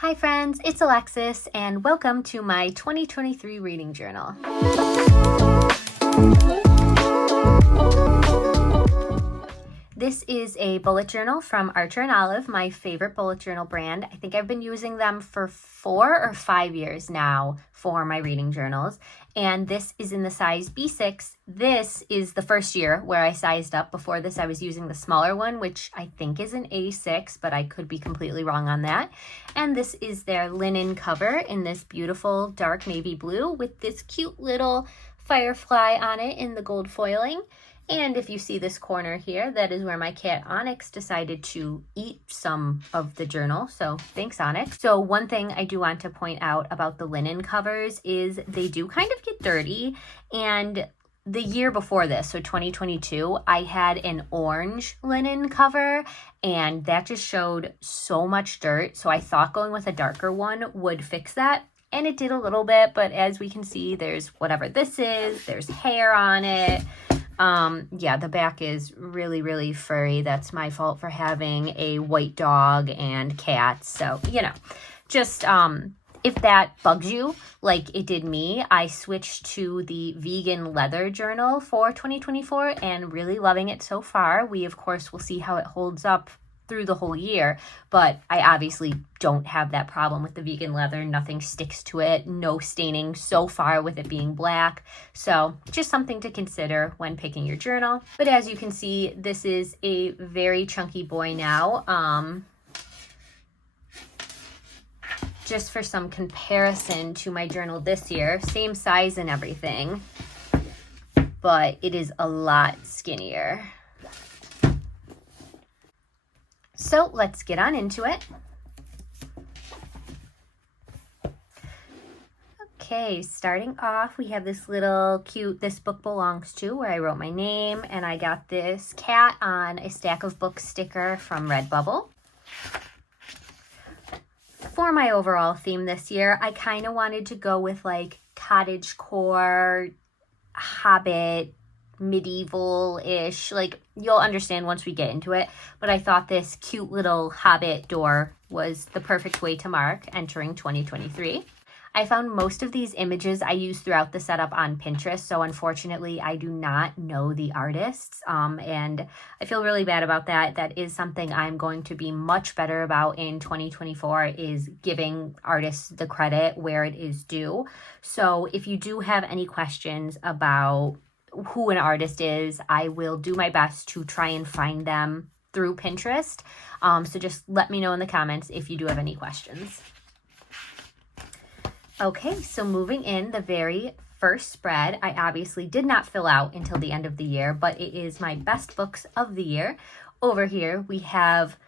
Hi friends, it's Alexis and welcome to my 2023 reading journal. This is a bullet journal from Archer and Olive, my favorite bullet journal brand. I think I've been using them for 4 or 5 years now for my reading journals. And this is in the size B6. This is the first year where I sized up. Before this, I was using the smaller one, which I think is an A6, but I could be completely wrong on that. And this is their linen cover in this beautiful dark navy blue with this cute little firefly on it in the gold foiling. And if you see this corner here, that is where my cat Onyx decided to eat some of the journal. So thanks, Onyx. So one thing I do want to point out about the linen covers is they do kind of get dirty. And the year before this, so 2022, I had an orange linen cover and that just showed so much dirt. So I thought going with a darker one would fix that. And it did a little bit, but as we can see, there's whatever this is, there's hair on it. Yeah, the back is really, really furry. That's my fault for having a white dog and cats. So, just, if that bugs you like it did me, I switched to the vegan leather journal for 2024 and really loving it so far. We, of course, will see how it holds up through the whole year, but I obviously don't have that problem with the vegan leather. Nothing sticks to it, no staining so far with it being black. So just something to consider when picking your journal. But as you can see, this is a very chunky boy now. Just for some comparison to my journal this year, same size and everything, but it is a lot skinnier. So let's get on into it. Okay, starting off, we have this little cute This Book Belongs To, where I wrote my name, and I got this cat on a stack of books sticker from Redbubble. For my overall theme this year, I kind of wanted to go with like cottagecore, Hobbit, medieval-ish, like you'll understand once we get into it, but I thought this cute little Hobbit door was the perfect way to mark entering 2023. I found most of these images I used throughout the setup on Pinterest, so unfortunately I do not know the artists, and I feel really bad about that. That is something I'm going to be much better about in 2024, is giving artists the credit where it is due. So if you do have any questions about who an artist is, I will do my best to try and find them through Pinterest. So just let me know in the comments if you do have any questions. Okay, so moving in, the very first spread, I obviously did not fill out until the end of the year, but it is my best books of the year. Over here, we have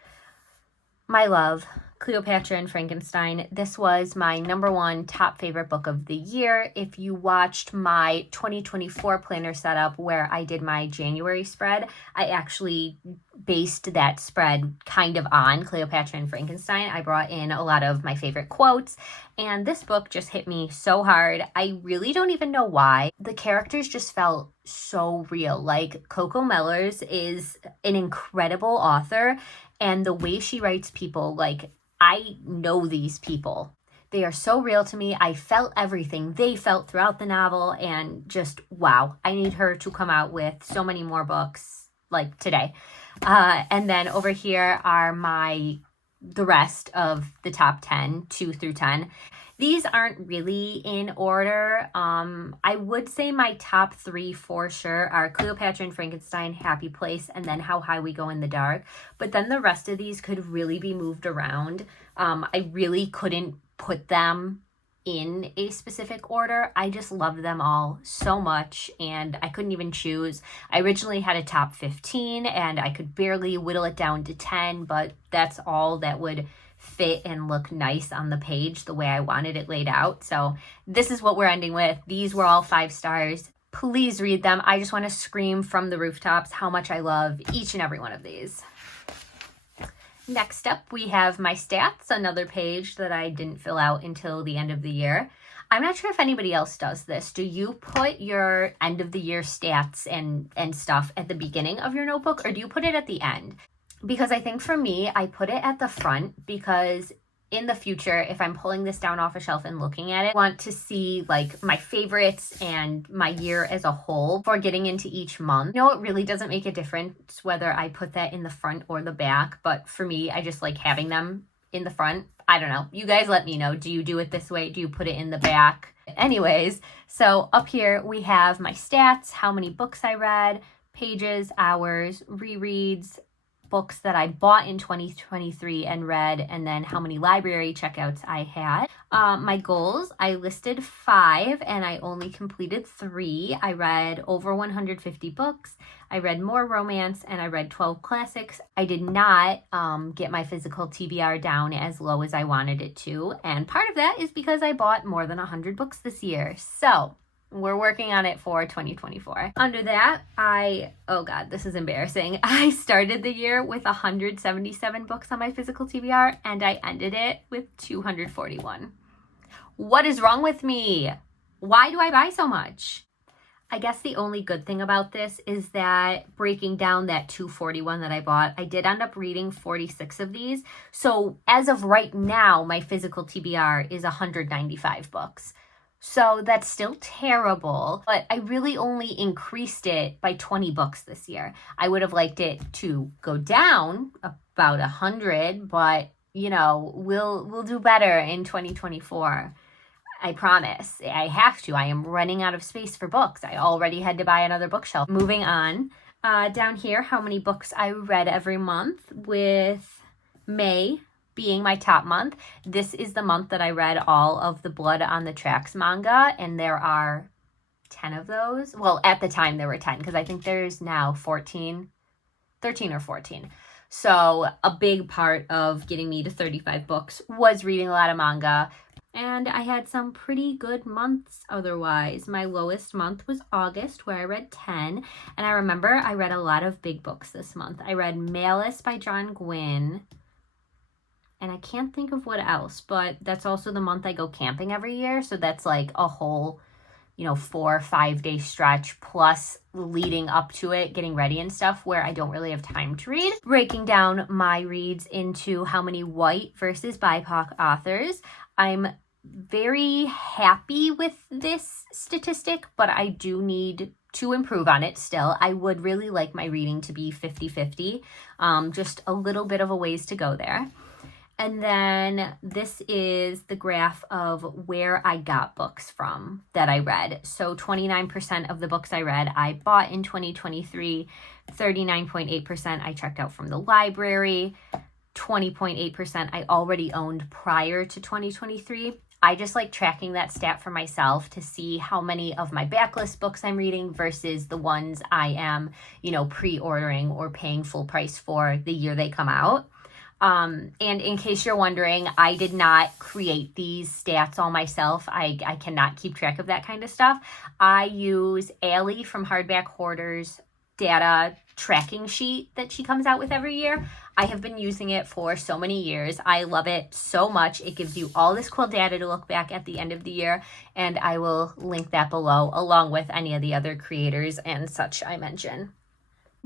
my love, Cleopatra and Frankenstein. This was my #1 top favorite book of the year. If you watched my 2024 planner setup where I did my January spread, I actually based that spread kind of on Cleopatra and Frankenstein. I brought in a lot of my favorite quotes, and this book just hit me so hard. I really don't even know why. The characters just felt so real. Like, Coco Mellors is an incredible author, and the way she writes people, like, I know these people. They are so real to me. I felt everything they felt throughout the novel, and just, wow. I need her to come out with so many more books, like today. And then over here are the rest of the top 10, 2 through 10. These aren't really in order. I would say my top 3 for sure are Cleopatra and Frankenstein, Happy Place, and then How High We Go in the Dark. But then the rest of these could really be moved around. I really couldn't put them in a specific order. I just loved them all so much, and I couldn't even choose. I originally had a top 15, and I could barely whittle it down to 10, but that's all that would fit and look nice on the page the way I wanted it laid out. So this is what we're ending with. These were all 5 stars. Please read them. I just want to scream from the rooftops how much I love each and every one of these. Next up, we have my stats, another page that I didn't fill out until the end of the year. I'm not sure if anybody else does this. Do you put your end of the year stats and stuff at the beginning of your notebook, or do you put it at the end? Because I think for me, I put it at the front because in the future, if I'm pulling this down off a shelf and looking at it, I want to see like my favorites and my year as a whole for getting into each month. You know, it really doesn't make a difference whether I put that in the front or the back, but for me, I just like having them in the front. I don't know. You guys let me know. Do you do it this way? Do you put it in the back? Anyways, so up here we have my stats, how many books I read, pages, hours, rereads, books that I bought in 2023 and read, and then how many library checkouts I had. My goals, I listed 5 and I only completed 3. I read over 150 books. I read more romance and I read 12 classics. I did not get my physical TBR down as low as I wanted it to. And part of that is because I bought more than 100 books this year. So we're working on it for 2024. Under that, oh God, this is embarrassing. I started the year with 177 books on my physical TBR and I ended it with 241. What is wrong with me? Why do I buy so much? I guess the only good thing about this is that breaking down that 241 that I bought, I did end up reading 46 of these. So as of right now, my physical TBR is 195 books. So that's still terrible, but I really only increased it by 20 books this year. I would have liked it to go down about 100, but you know, we'll do better in 2024. I promise. I have to. I am running out of space for books. I already had to buy another bookshelf. Moving on. Down here, how many books I read every month, with May being my top month. This is the month that I read all of the Blood on the Tracks manga, and there are 10 of those. Well, at the time there were 10, because I think there's now 13 or 14. So a big part of getting me to 35 books was reading a lot of manga. And I had some pretty good months otherwise. My lowest month was August, where I read 10. And I remember I read a lot of big books this month. I read Malice by John Gwynne. And I can't think of what else, but that's also the month I go camping every year. So that's like a whole, 4 or 5 day stretch plus leading up to it, getting ready and stuff, where I don't really have time to read. Breaking down my reads into how many white versus BIPOC authors. I'm very happy with this statistic, but I do need to improve on it still. I would really like my reading to be 50-50, just a little bit of a ways to go there. And then this is the graph of where I got books from that I read. So 29% of the books I read, I bought in 2023, 39.8% I checked out from the library, 20.8% I already owned prior to 2023. I just like tracking that stat for myself to see how many of my backlist books I'm reading versus the ones I am, pre-ordering or paying full price for the year they come out. And in case you're wondering, I did not create these stats all myself. I cannot keep track of that kind of stuff. I use Allie from Hardback Hoarders data tracking sheet that she comes out with every year. I have been using it for so many years. I love it so much. It gives you all this cool data to look back at the end of the year, and I will link that below along with any of the other creators and such I mention.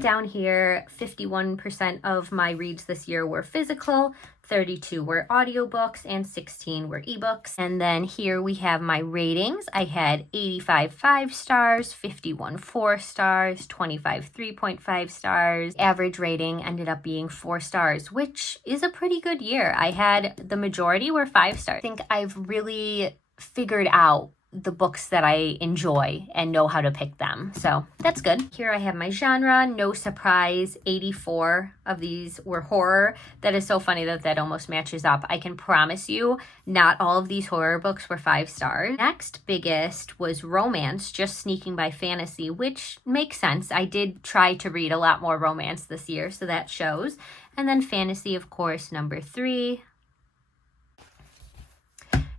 Down here, 51% of my reads this year were physical, 32 were audiobooks, and 16 were ebooks. And then here we have my ratings. I had 85 5 stars, 51 4 stars, 25 3.5 stars. Average rating ended up being 4 stars, which is a pretty good year. I had the majority were 5 stars. I think I've really figured out the books that I enjoy and know how to pick them. So that's good. Here I have my genre. No surprise, 84 of these were horror. That is so funny that almost matches up. I can promise you not all of these horror books were 5 stars. Next biggest was romance, just sneaking by fantasy, which makes sense. I did try to read a lot more romance this year, so that shows. And then fantasy, of course, number 3.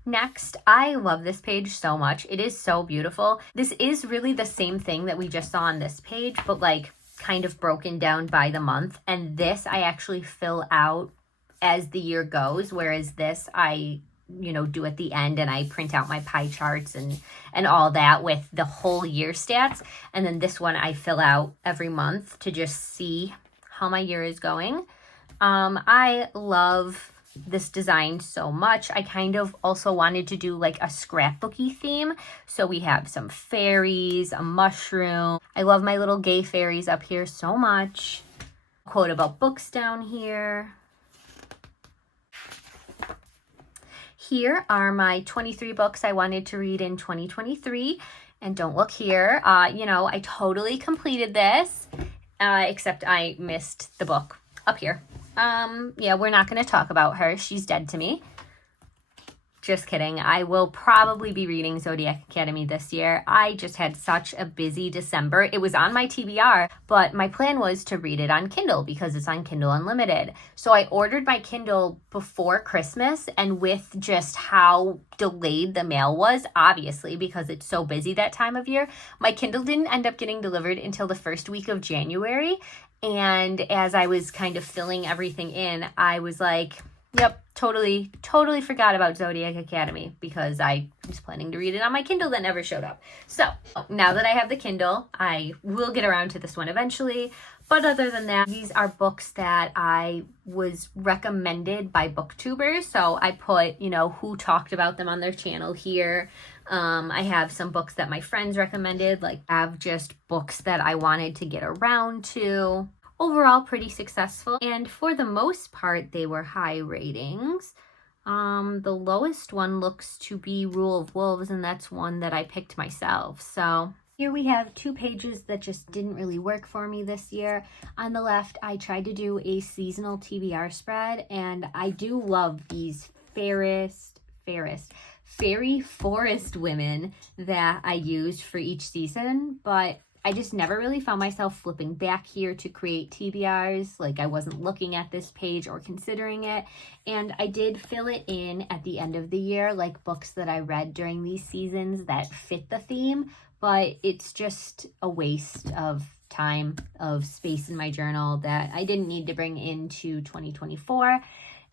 Next, I love this page so much. It is so beautiful. This is really the same thing that we just saw on this page, but like kind of broken down by the month. And this I actually fill out as the year goes, whereas this I do at the end and I print out my pie charts and all that with the whole year stats. And then this one I fill out every month to just see how my year is going. I love this design so much. I kind of also wanted to do like a scrapbooky theme. So we have some fairies, a mushroom. I love my little gay fairies up here so much. Quote about books down here. Here are my 23 books I wanted to read in 2023. And don't look here. You know, I totally completed this, except I missed the book up here. Yeah, we're not going to talk about her. She's dead to me. Just kidding. I will probably be reading Zodiac Academy this year. I just had such a busy December. It was on my TBR, but my plan was to read it on Kindle because it's on Kindle Unlimited. So I ordered my Kindle before Christmas, and with just how delayed the mail was, obviously, because it's so busy that time of year, my Kindle didn't end up getting delivered until the first week of January. And as I was kind of filling everything in, I was like, yep, totally forgot about Zodiac Academy because I was planning to read it on my Kindle that never showed up. So now that I have the Kindle, I will get around to this one eventually. But other than that, these are books that I was recommended by booktubers. So I put, you know, who talked about them on their channel here. I have some books that my friends recommended, like I have just books that I wanted to get around to. Overall, pretty successful, and for the most part, they were high ratings. The lowest one looks to be Rule of Wolves, and that's one that I picked myself. So here we have 2 pages that just didn't really work for me this year. On the left, I tried to do a seasonal TBR spread, and I do love these fairy forest women that I used for each season, but I just never really found myself flipping back here to create TBRs. Like I wasn't looking at this page or considering it. And I did fill it in at the end of the year, like books that I read during these seasons that fit the theme, but it's just a waste of time, of space in my journal that I didn't need to bring into 2024.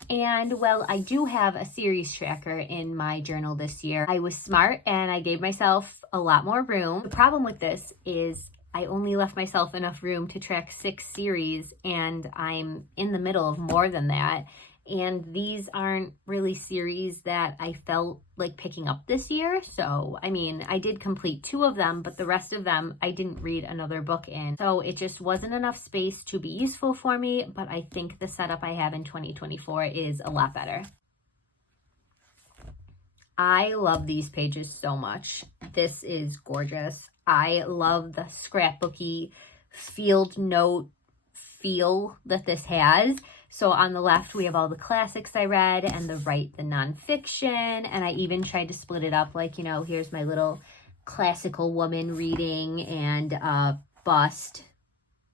And well, I do have a series tracker in my journal this year. I was smart and I gave myself a lot more room. The problem with this is I only left myself enough room to track 6 series, and I'm in the middle of more than that. And these aren't really series that I felt like picking up this year. So, I mean, I did complete 2 of them, but the rest of them I didn't read another book in. So it just wasn't enough space to be useful for me, but I think the setup I have in 2024 is a lot better. I love these pages so much. This is gorgeous. I love the scrapbooky field note feel that this has. So on the left, we have all the classics I read, and the right, the nonfiction. And I even tried to split it up, like, you know, here's my little classical woman reading and a bust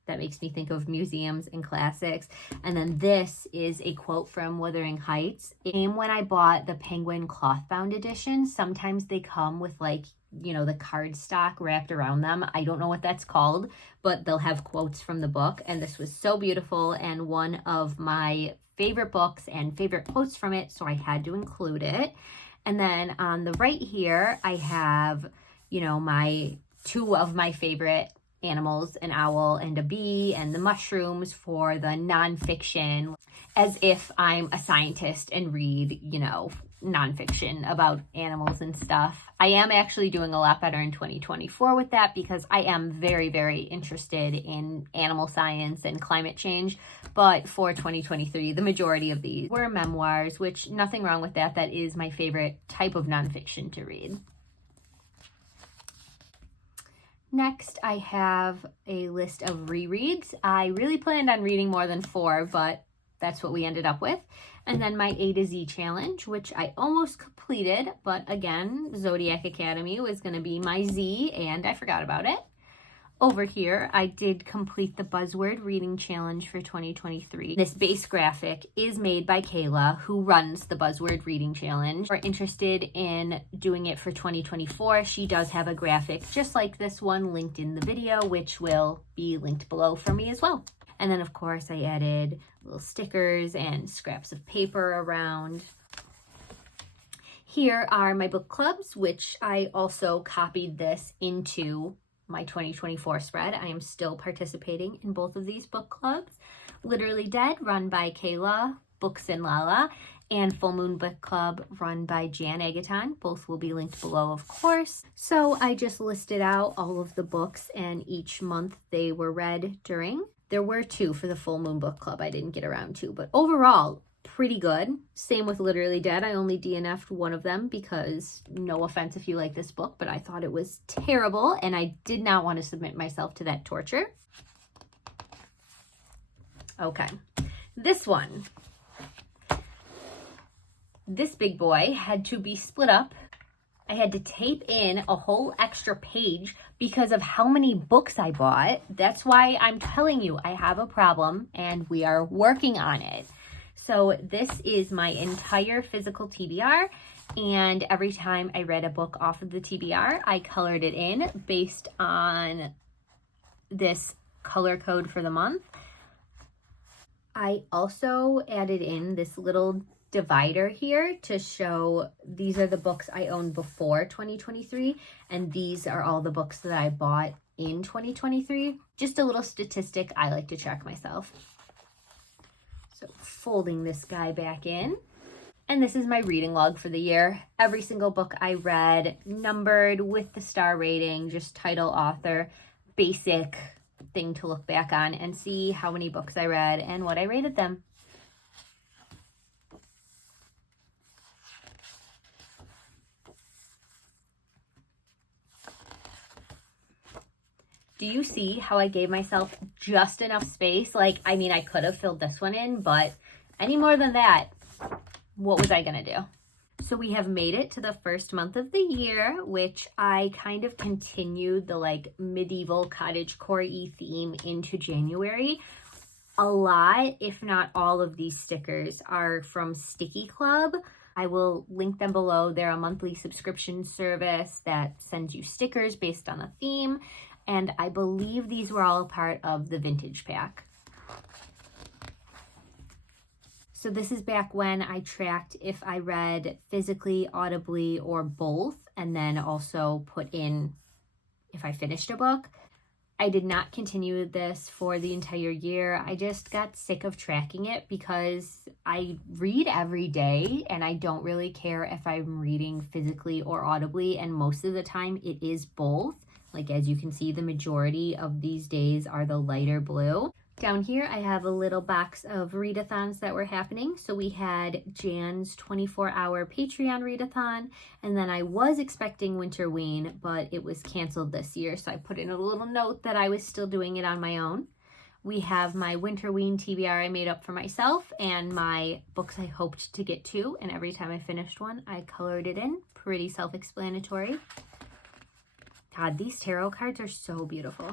that makes me think of museums and classics. And then this is a quote from Wuthering Heights. It came when I bought the Penguin cloth-bound edition. Sometimes they come with, like, you know, the cardstock wrapped around them. I don't know what that's called, but they'll have quotes from the book. And this was so beautiful and one of my favorite books and favorite quotes from it, so I had to include it. And then on the right here, I have, you know, my 2 of my favorite animals, an owl and a bee, and the mushrooms for the nonfiction, as if I'm a scientist and read, you know, nonfiction about animals and stuff. I am actually doing a lot better in 2024 with that because I am very, very interested in animal science and climate change. But for 2023, the majority of these were memoirs, which nothing wrong with that. That is my favorite type of nonfiction to read. Next, I have a list of rereads. I really planned on reading more than 4, but that's what we ended up with. And then my A to Z challenge, which I almost completed, but again, Zodiac Academy was going to be my Z, and I forgot about it. Over here, I did complete the Buzzword Reading Challenge for 2023. This base graphic is made by Kayla, who runs the Buzzword Reading Challenge. If you're interested in doing it for 2024, she does have a graphic just like this one linked in the video, which will be linked below for me as well. And then, of course, I added little stickers and scraps of paper around. Here are my book clubs, which I also copied this into my 2024 spread. I am still participating in both of these book clubs. Literally Dead, run by Kayla, Books and Lala, and Full Moon Book Club run by Jan Agaton. Both will be linked below, of course. So I just listed out all of the books and each month they were read during. There were 2 for the Full Moon Book Club. I didn't get around to, but overall, pretty good. Same with Literally Dead. I only DNF'd one of them because, no offense if you like this book, but I thought it was terrible and I did not want to submit myself to that torture. Okay, this one. This big boy had to be split up. I had to tape in a whole extra page because of how many books I bought. That's why I'm telling you I have a problem and we are working on it. So this is my entire physical TBR, and every time I read a book off of the TBR, I colored it in based on this color code for the month. I also added in this little divider here to show these are the books I owned before 2023, and these are all the books that I bought in 2023. Just a little statistic I like to check myself. So folding this guy back in. And this is my reading log for the year. Every single book I read, numbered with the star rating, just title, author, basic thing to look back on and see how many books I read and what I rated them. Do you see how I gave myself just enough space? Like, I mean, I could have filled this one in, but any more than that, what was I gonna do? So we have made it to the first month of the year, which I kind of continued the like medieval cottagecore-y theme into January. A lot, if not all of these stickers are from Sticky Club. I will link them below. They're a monthly subscription service that sends you stickers based on a theme. And I believe these were all a part of the vintage pack. So this is back when I tracked if I read physically, audibly, or both, and then also put in if I finished a book. I did not continue this for the entire year. I just got sick of tracking it because I read every day and I don't really care if I'm reading physically or audibly, and most of the time it is both. Like, as you can see, the majority of these days are the lighter blue. Down here, I have a little box of readathons that were happening. So we had Jan's 24-hour Patreon readathon, and then I was expecting Winterween, but it was canceled this year. So I put in a little note that I was still doing it on my own. We have my Winterween TBR I made up for myself and my books I hoped to get to. And every time I finished one, I colored it in. Pretty self-explanatory. God, these tarot cards are so beautiful.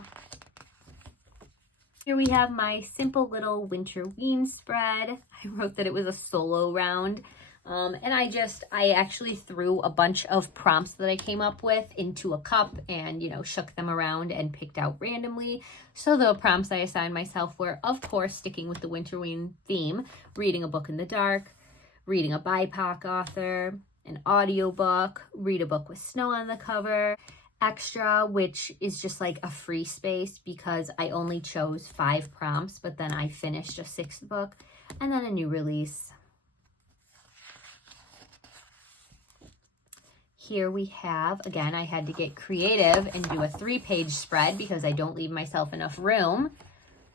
Here we have my simple little Winterween spread. I wrote that it was a solo round. And I actually threw a bunch of prompts that I came up with into a cup and, shook them around and picked out randomly. So the prompts I assigned myself were, of course, sticking with the Winterween theme, reading a book in the dark, reading a BIPOC author, an audiobook, read a book with snow on the cover, extra, which is just like a free space because I only chose 5 prompts, but then I finished a 6th book, and then a new release. Here we have, again, I had to get creative and do a 3-page spread because I don't leave myself enough room.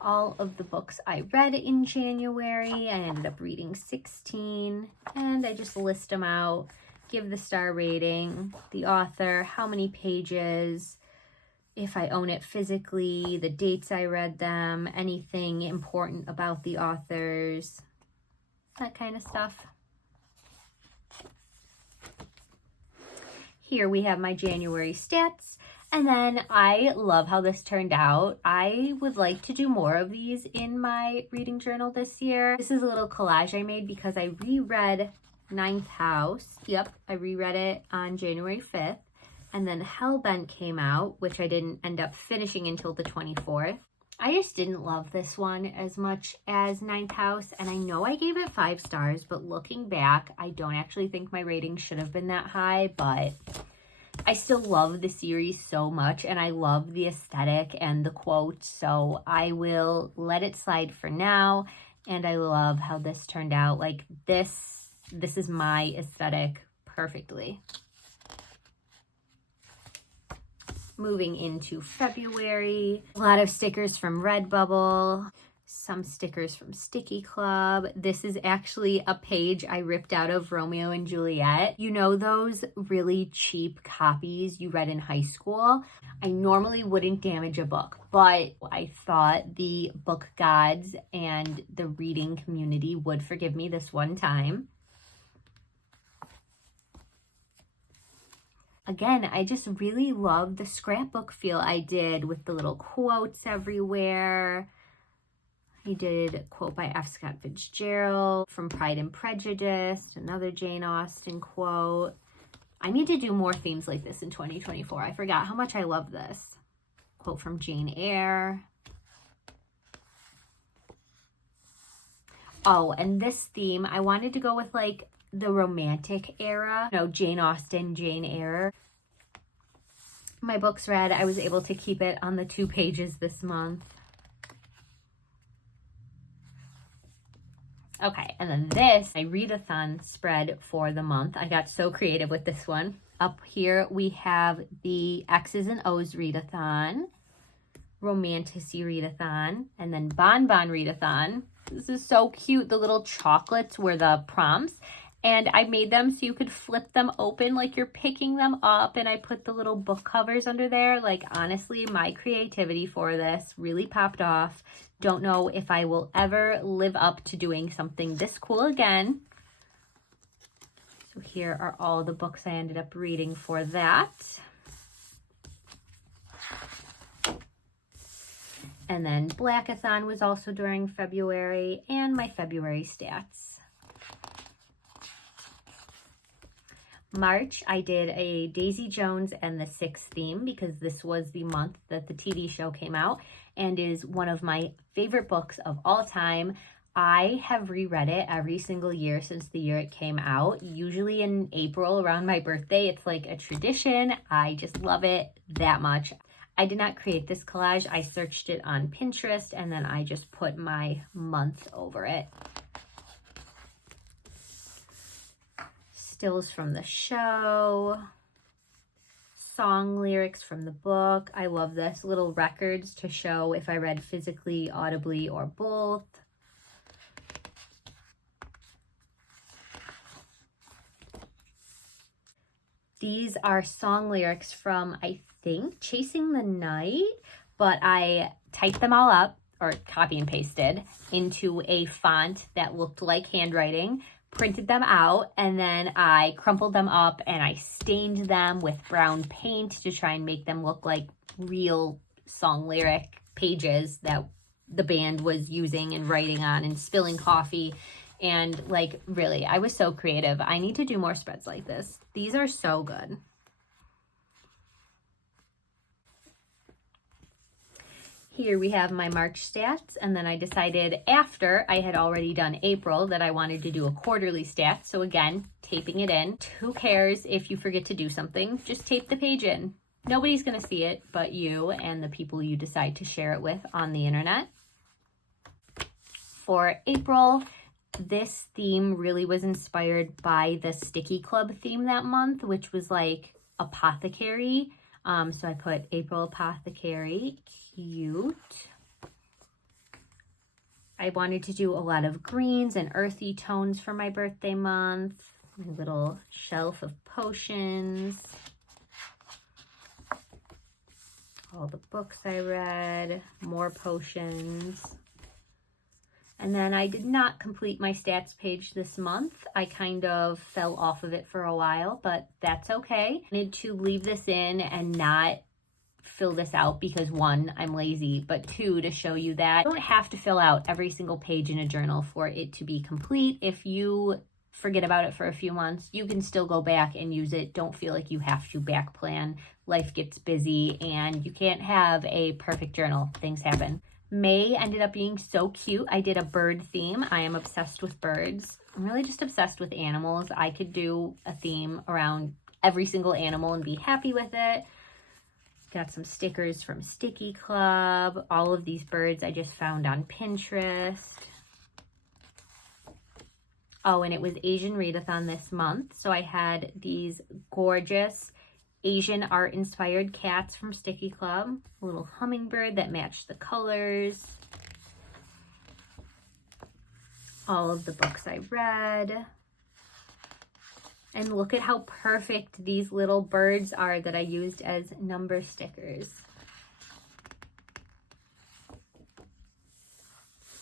All of the books I read in January. I ended up reading 16, and I just list them out. Give the star rating, the author, how many pages, if I own it physically, the dates I read them, anything important about the authors, that kind of stuff. Here we have my January stats, and then I love how this turned out. I would like to do more of these in my reading journal this year. This is a little collage I made because I reread Ninth House. Yep, I reread it on January 5th. And then Hellbent came out, which I didn't end up finishing until the 24th. I just didn't love this one as much as Ninth House. And I know I gave it 5 stars, but looking back, I don't actually think my rating should have been that high. But I still love the series so much, and I love the aesthetic and the quotes. So I will let it slide for now. And I love how this turned out. Like, this this is my aesthetic perfectly. Moving into February, a lot of stickers from Redbubble, some stickers from Sticky Club. This is actually a page I ripped out of Romeo and Juliet. You know those really cheap copies you read in high school? I normally wouldn't damage a book, but I thought the book gods and the reading community would forgive me this one time. Again, I just really love the scrapbook feel I did with the little quotes everywhere. I did a quote by F. Scott Fitzgerald from Pride and Prejudice, another Jane Austen quote. I need to do more themes like this in 2024. I forgot how much I love this. Quote from Jane Eyre. Oh, and this theme, I wanted to go with like the romantic era, Jane Austen, Jane Eyre. My books read, I was able to keep it on the 2 pages this month. Okay, and then this, my readathon spread for the month. I got so creative with this one. Up here we have the X's and O's readathon, Romanticy readathon, and then Bonbon readathon. This is so cute. The little chocolates were the prompts, and I made them so you could flip them open like you're picking them up, and I put the little book covers under there. Like, honestly, my creativity for this really popped off. Don't know if I will ever live up to doing something this cool again. So here are all the books I ended up reading for that. And then Blackathon was also during February, and my February stats. March, I did a Daisy Jones and the Six theme because this was the month that the TV show came out and is one of my favorite books of all time. I have reread it every single year since the year it came out, usually in April around my birthday. It's like a tradition. I just love it that much. I did not create this collage. I searched it on Pinterest and then I just put my month over it. Stills from the show, song lyrics from the book. I love this. Little records to show if I read physically, audibly, or both. These are song lyrics from, I think, Chasing the Night, but I typed them all up, or copy and pasted, into a font that looked like handwriting, printed them out, and then I crumpled them up and I stained them with brown paint to try and make them look like real song lyric pages that the band was using and writing on and spilling coffee. And like, really, I was so creative. I need to do more spreads like this. These are so good. Here we have my March stats, and then I decided after I had already done April that I wanted to do a quarterly stat. So again, taping it in. Who cares if you forget to do something? Just tape the page in. Nobody's going to see it but you and the people you decide to share it with on the internet. For April, this theme really was inspired by the Sticky Club theme that month, which was like apothecary. So I put April Apothecary, cute. I wanted to do a lot of greens and earthy tones for my birthday month. My little shelf of potions. All the books I read, more potions. And then I did not complete my stats page this month. I kind of fell off of it for a while, but that's okay. I need to leave this in and not fill this out because 1, I'm lazy, but 2, to show you that you don't have to fill out every single page in a journal for it to be complete. If you forget about it for a few months, you can still go back and use it. Don't feel like you have to back plan. Life gets busy and you can't have a perfect journal. Things happen. May ended up being so cute. I did a bird theme. I am obsessed with birds. I'm really just obsessed with animals. I could do a theme around every single animal and be happy with it. Got some stickers from Sticky Club. All of these birds I just found on Pinterest. Oh, and it was Asian Readathon this month. So I had these gorgeous Asian art inspired cats from Sticky Club. A little hummingbird that matched the colors. All of the books I read. And look at how perfect these little birds are that I used as number stickers.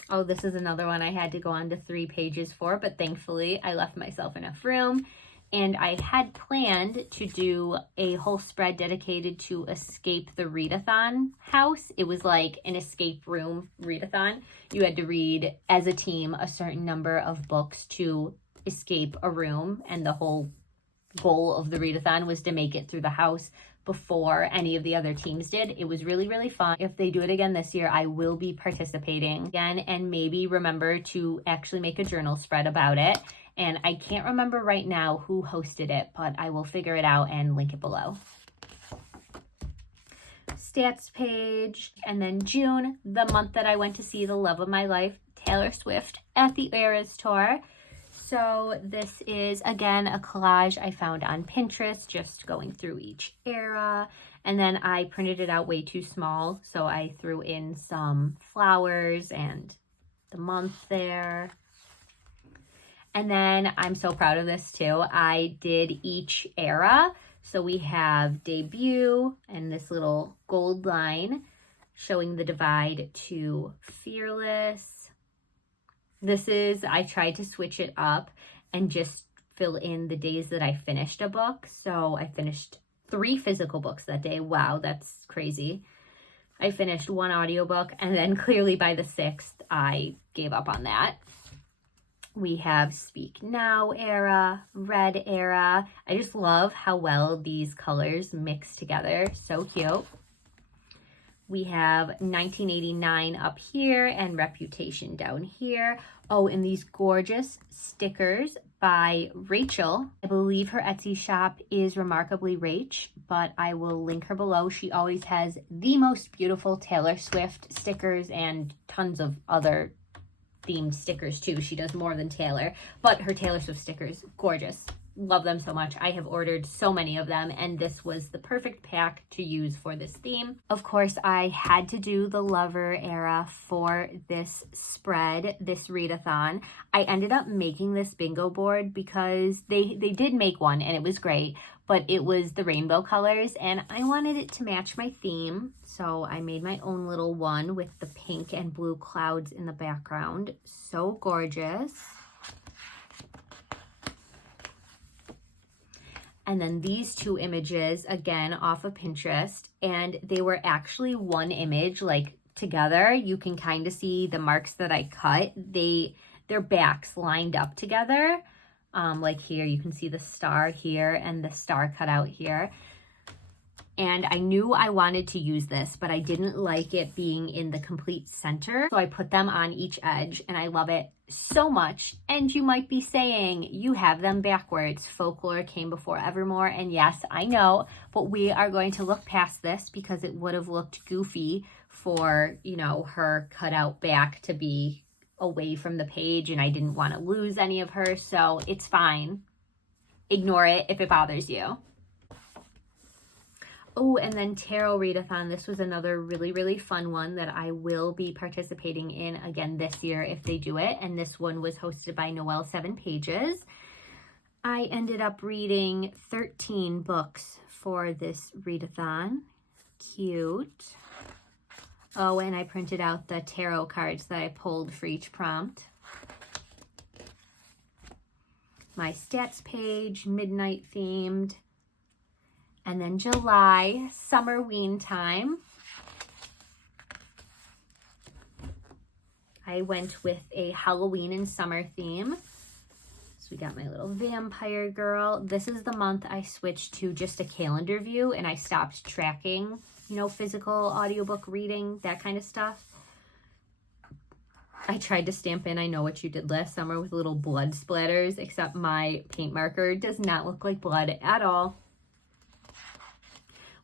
Oh, this is another one I had to go on to 3 pages for, but thankfully I left myself enough room. And I had planned to do a whole spread dedicated to Escape the Readathon house. It was like an escape room readathon. You had to read as a team a certain number of books to escape a room, and the whole goal of the readathon was to make it through the house before any of the other teams did. It was really, really fun. If they do it again this year, I will be participating again, and maybe remember to actually make a journal spread about it. And I can't remember right now who hosted it, but I will figure it out and link it below. Stats page. And then June, the month that I went to see the love of my life, Taylor Swift, at the Eras Tour. So this is, again, a collage I found on Pinterest, just going through each era. And then I printed it out way too small, so I threw in some flowers and the month there. And then I'm so proud of this too. I did each era. So we have debut and this little gold line showing the divide to fearless. This is, I tried to switch it up and just fill in the days that I finished a book. So I finished 3 physical books that day. Wow, that's crazy. I finished 1 audiobook, and then clearly by the 6th, I gave up on that. We have Speak Now era, Red era. I just love how well these colors mix together. So cute. We have 1989 up here and Reputation down here. Oh, and these gorgeous stickers by Rachel. I believe her Etsy shop is Remarkably Rach, but I will link her below. She always has the most beautiful Taylor Swift stickers and tons of other themed stickers too. She does more than Taylor, but her Taylor Swift stickers, gorgeous. Love them so much. I have ordered so many of them, and this was the perfect pack to use for this theme. Of course, I had to do the Lover era for this spread, this readathon. I ended up making this bingo board because they did make one and it was great, but it was the rainbow colors and I wanted it to match my theme. So I made my own little one with the pink and blue clouds in the background. So gorgeous. And then these 2 images, again, off of Pinterest, and they were actually one image, like together. You can kind of see the marks that I cut. Their backs lined up together. Like here, you can see the star here and the star cut out here. And I knew I wanted to use this, but I didn't like it being in the complete center. So I put them on each edge, and I love it so much. And you might be saying, you have them backwards. Folklore came before Evermore. And yes, I know, but we are going to look past this because it would have looked goofy for, you know, her cut out back to be away from the page, and I didn't want to lose any of her. So it's fine. Ignore it if it bothers you. Oh, and then Tarot Readathon. This was another really, really fun one that I will be participating in again this year if they do it. And this one was hosted by Noelle 7 Pages. I ended up reading 13 books for this readathon. Cute. Oh, and I printed out the tarot cards that I pulled for each prompt. My stats page, midnight themed. And then July, Summerween time. I went with a Halloween and summer theme. So we got my little vampire girl. This is the month I switched to just a calendar view and I stopped tracking, you know, physical audiobook reading, that kind of stuff. I tried to stamp in I Know What You Did Last Summer with little blood splatters, except my paint marker does not look like blood at all.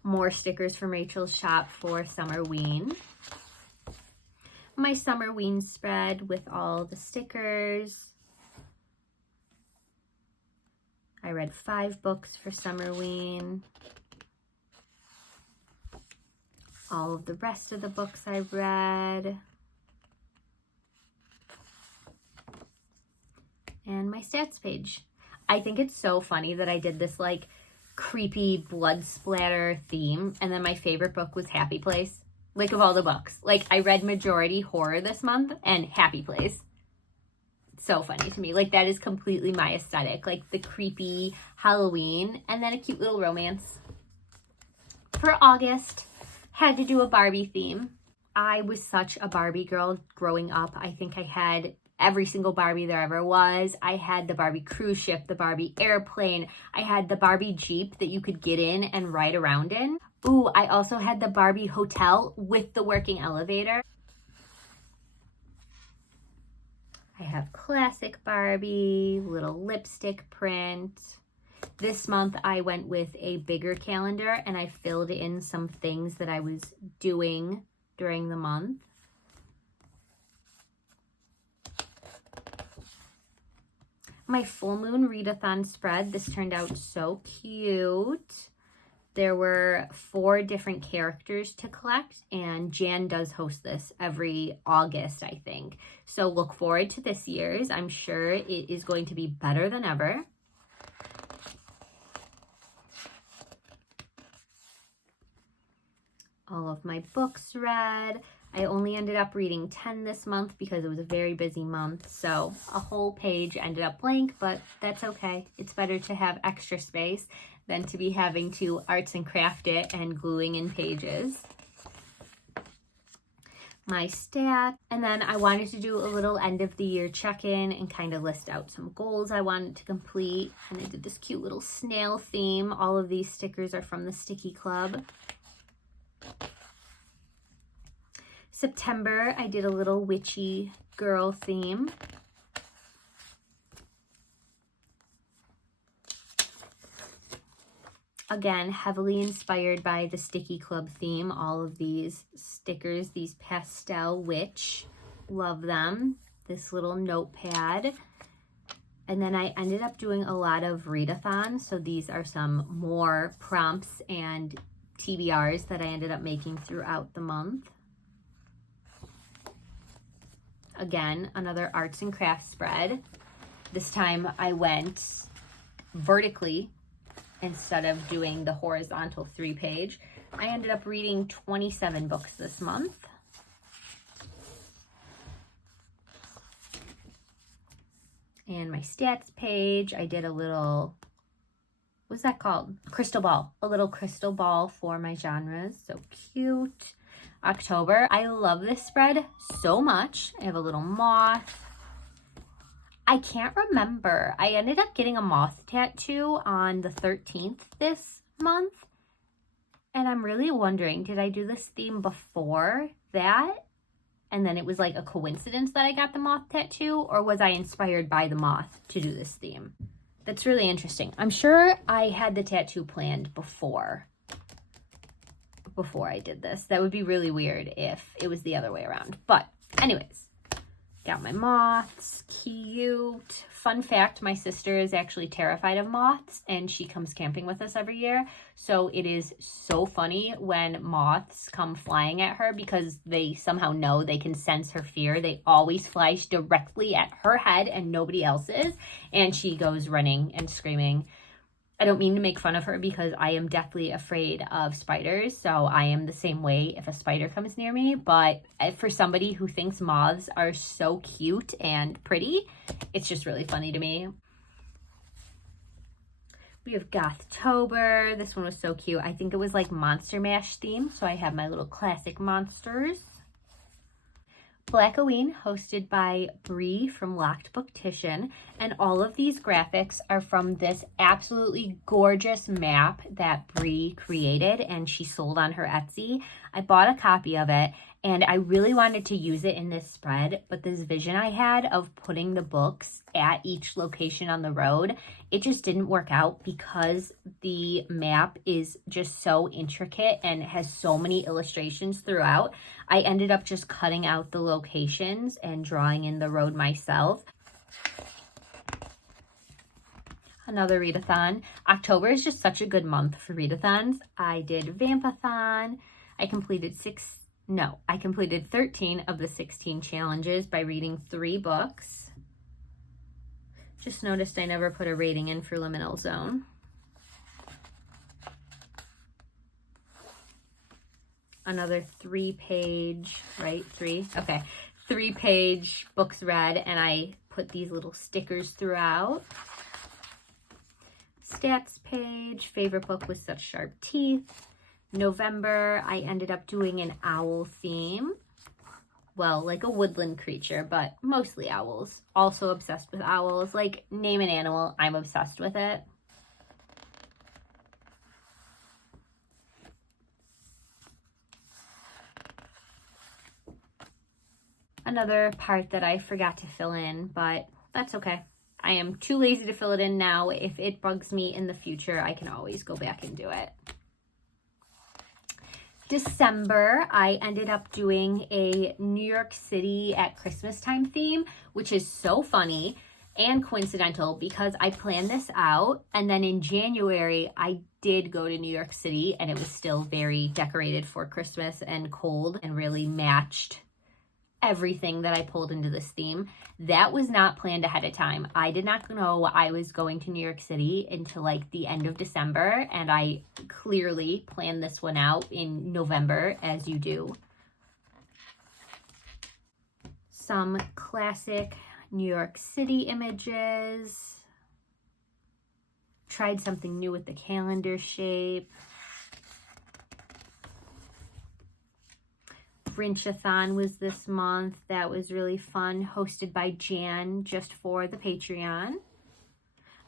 More stickers from Rachel's shop for Summerween. My Summerween spread with all the stickers. I read 5 books for Summerween. All of the rest of the books I've read. And my stats page. I think it's so funny that I did this like creepy blood splatter theme, and then my favorite book was Happy Place. Like, of all the books. Like, I read majority horror this month and Happy Place. It's so funny to me. Like, that is completely my aesthetic. Like, the creepy Halloween and then a cute little romance. For August, had to do a Barbie theme. I was such a Barbie girl growing up. I think I had every single Barbie there ever was. I had the Barbie cruise ship, the Barbie airplane. I had the Barbie Jeep that you could get in and ride around in. Ooh, I also had the Barbie hotel with the working elevator. I have classic Barbie, little lipstick print. This month I went with a bigger calendar and I filled in some things that I was doing during the month. My full moon readathon spread, this turned out so cute. There were 4 different characters to collect, and Jan does host this every August, I think. So look forward to this year's. I'm sure it is going to be better than ever. All of my books read. I only ended up reading 10 this month because it was a very busy month. So a whole page ended up blank, but that's okay. It's better to have extra space than to be having to arts and craft it and gluing in pages. My stat, and then I wanted to do a little end of the year check-in and kind of list out some goals I wanted to complete. And I did this cute little snail theme. All of these stickers are from the Sticky Club. September, I did a little witchy girl theme. Again, heavily inspired by the Sticky Club theme. All of these stickers, these pastel witch, love them. This little notepad. And then I ended up doing a lot of readathons. So these are some more prompts and TBRs that I ended up making throughout the month. Again, another arts and crafts spread. This time I went vertically instead of doing the horizontal 3-page. I ended up reading 27 books this month. And my stats page, I did a little, what's that called? Crystal ball. A little crystal ball for my genres. So cute. October, I love this spread so much. I have a little moth. I can't remember. I ended up getting a moth tattoo on the 13th this month. And I'm really wondering, did I do this theme before that? And then it was like a coincidence that I got the moth tattoo? Or was I inspired by the moth to do this theme? That's really interesting. I'm sure I had the tattoo planned before I did this. That would be really weird if it was the other way around. But anyways, got my moths, cute. Fun fact, my sister is actually terrified of moths and she comes camping with us every year. So it is so funny when moths come flying at her because they somehow know they can sense her fear. They always fly directly at her head and nobody else's. And she goes running and screaming. I don't mean to make fun of her because I am deathly afraid of spiders. So I am the same way if a spider comes near me. But for somebody who thinks moths are so cute and pretty, it's just really funny to me. We have Gothtober. This one was so cute. I think it was like Monster Mash theme. So I have my little classic monsters. Blackoween, hosted by Bree from Locked Booktition, and all of these graphics are from this absolutely gorgeous map that Bree created and she sold on her Etsy. I bought a copy of it and I really wanted to use it in this spread, but this vision I had of putting the books at each location on the road, it just didn't work out because the map is just so intricate and has so many illustrations throughout. I ended up just cutting out the locations and drawing in the road myself. Another readathon. October is just such a good month for readathons. I did Vampathon. I completed 13 of the 16 challenges by reading 3 books. Just noticed I never put a rating in for Liminal Zone. Another 3-page, right? 3? Okay. 3-page books read, and I put these little stickers throughout. Stats page, favorite book with such sharp teeth. November, I ended up doing an owl theme. Well, like a woodland creature, but mostly owls. Also obsessed with owls. Like, name an animal, I'm obsessed with it. Another part that I forgot to fill in, but that's okay. I am too lazy to fill it in now. If it bugs me in the future, I can always go back and do it. December, I ended up doing a New York City at Christmas time theme, which is so funny and coincidental because I planned this out, and then in January, I did go to New York City, and it was still very decorated for Christmas and cold and really matched everything that I pulled into this theme. That was not planned ahead of time. I did not know I was going to New York City until like the end of December, and I clearly planned this one out in November, as you do. Some classic New York City images. Tried something new with the calendar shape. Grinchathon was this month. That was really fun, hosted by Jan, just for the Patreon.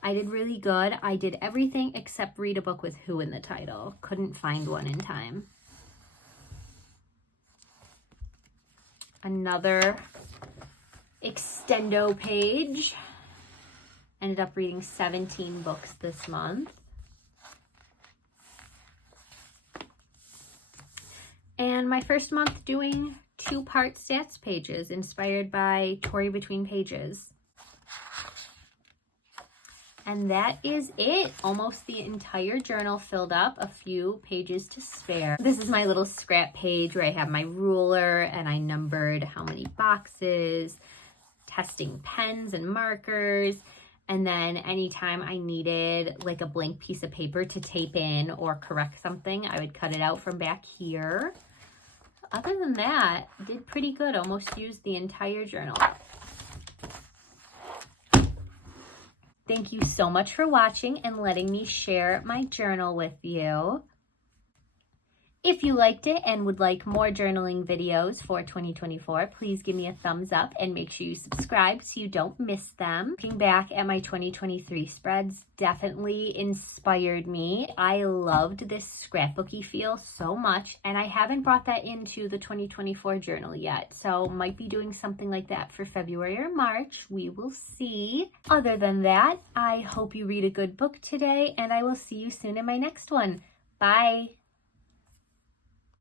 I did really good. I did everything except read a book with Who in the title. Couldn't find one in time. Another extendo page. Ended up reading 17 books this month. And my first month doing 2-part stats pages inspired by Tori Between Pages. And that is it. Almost the entire journal filled up, a few pages to spare. This is my little scrap page where I have my ruler and I numbered how many boxes, testing pens and markers. And then anytime I needed like a blank piece of paper to tape in or correct something, I would cut it out from back here. Other than that, did pretty good. Almost used the entire journal. Thank you so much for watching and letting me share my journal with you. If you liked it and would like more journaling videos for 2024, please give me a thumbs up and make sure you subscribe so you don't miss them. Looking back at my 2023 spreads definitely inspired me. I loved this scrapbooky feel so much, and I haven't brought that into the 2024 journal yet, so might be doing something like that for February or March. We will see. Other than that, I hope you read a good book today, and I will see you soon in my next one. Bye!